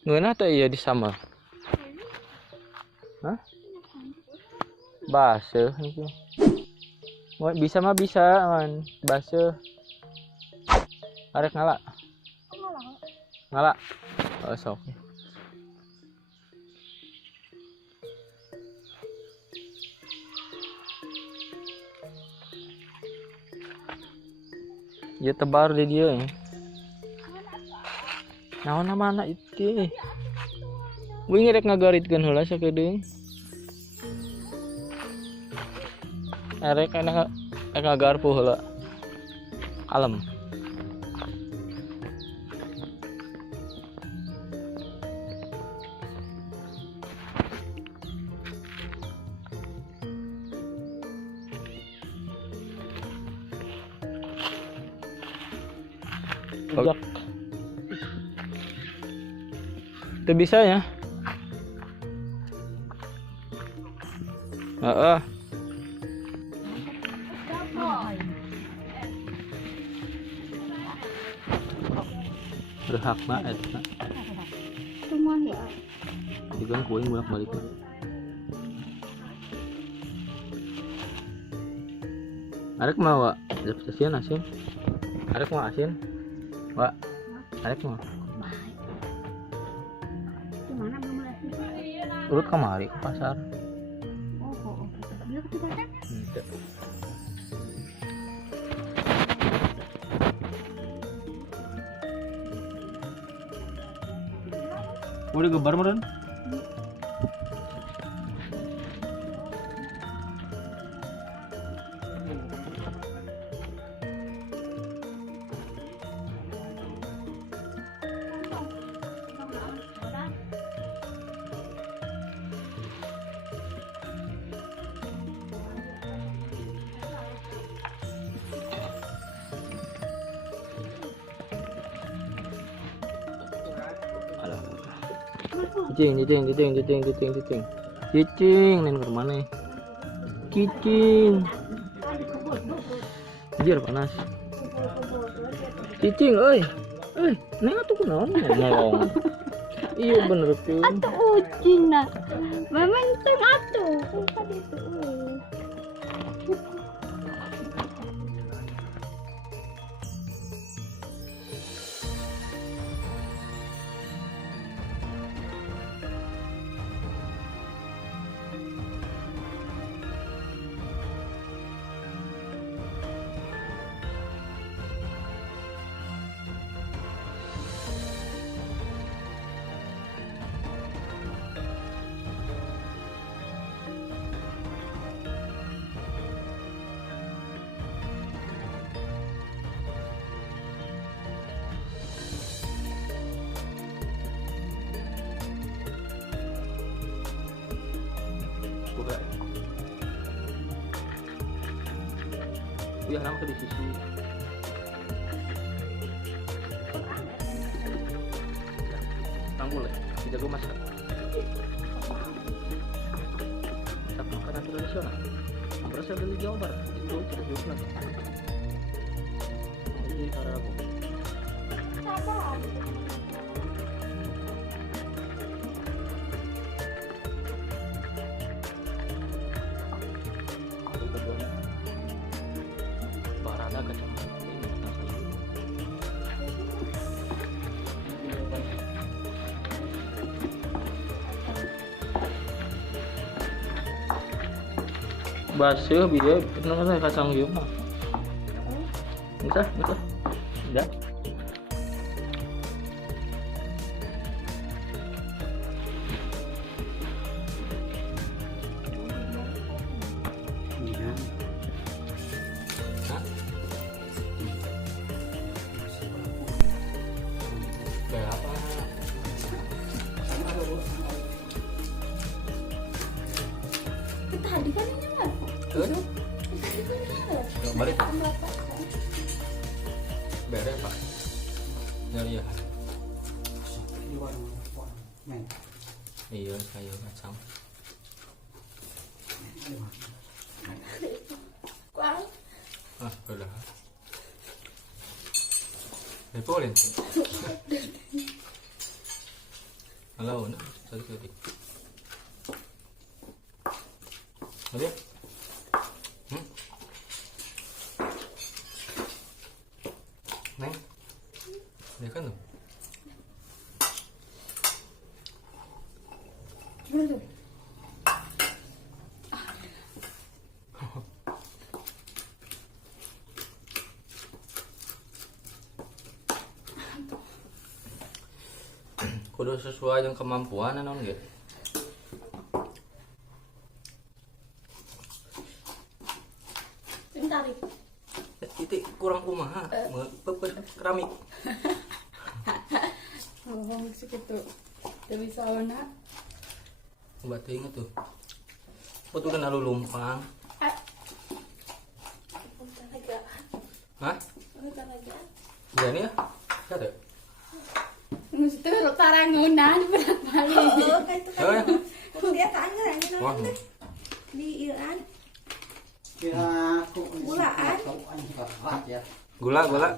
Ngeunah teh ieu di sama. Hah? Baseuh itu. Bisa mah bisa man, baseuh. Arek ngala. Ngala. Oh, sok. Ya tebar di dia ya. Naon mana itu? Wing rek ngagaritkeun heula sakedeung. Rek enak ngagarpu heula. Kalem. Bajak. Itu bisa ya? Heeh. Berhak mah eta. Cuma ya. Digan kuing bolak-balik. Arek mau wa, stasiun asin. Arek mau asin. Wa, arek mau. Gimana mama asin? Urut kamari ke pasar. Oh. Dia ke pasar? Henteu. Udah gebar meureun? Cicing, nen ke mana? Cicing. Anjir panas. Cicing, euy. Neng atuh kunaon ngolong. Iya bener tuh. Atuh ucing nah. Memang teng atuh. Kan itu. Iya, nama di sisi. Tanggul ya, tidak gue masak. Tapi makanan tradisional. Berasal dari Jawa Barat. Itu kita jual. Ini cara apa? Basuh bieu kenapa kacang ieu mah. Bisa. Udah. Berapa? Tadi kan ini mah. Balik. Beres Pak. Nyari ya. Iya sayur kacang. Kuang. Udah. Lepolin. Halo, nah, sekali. Ada? Neng, dia kan tuh. Gimana tuh? Kudu sesuai dengan kemampuan non gitu. Tarik. Titik kurang kumaha, keramik. Oh, segitu. Dewi sauna. Berarti inget tuh. Betul kan lalu lumpang. Hah? Berani ya? Ada. Mesti kalau tarangunan berat balik. Oh, kayak itu Oh, ya. kan. Dia tanya ini Wah. di Iran. Kira aku Gulaan. tahu anjing ya. Gula.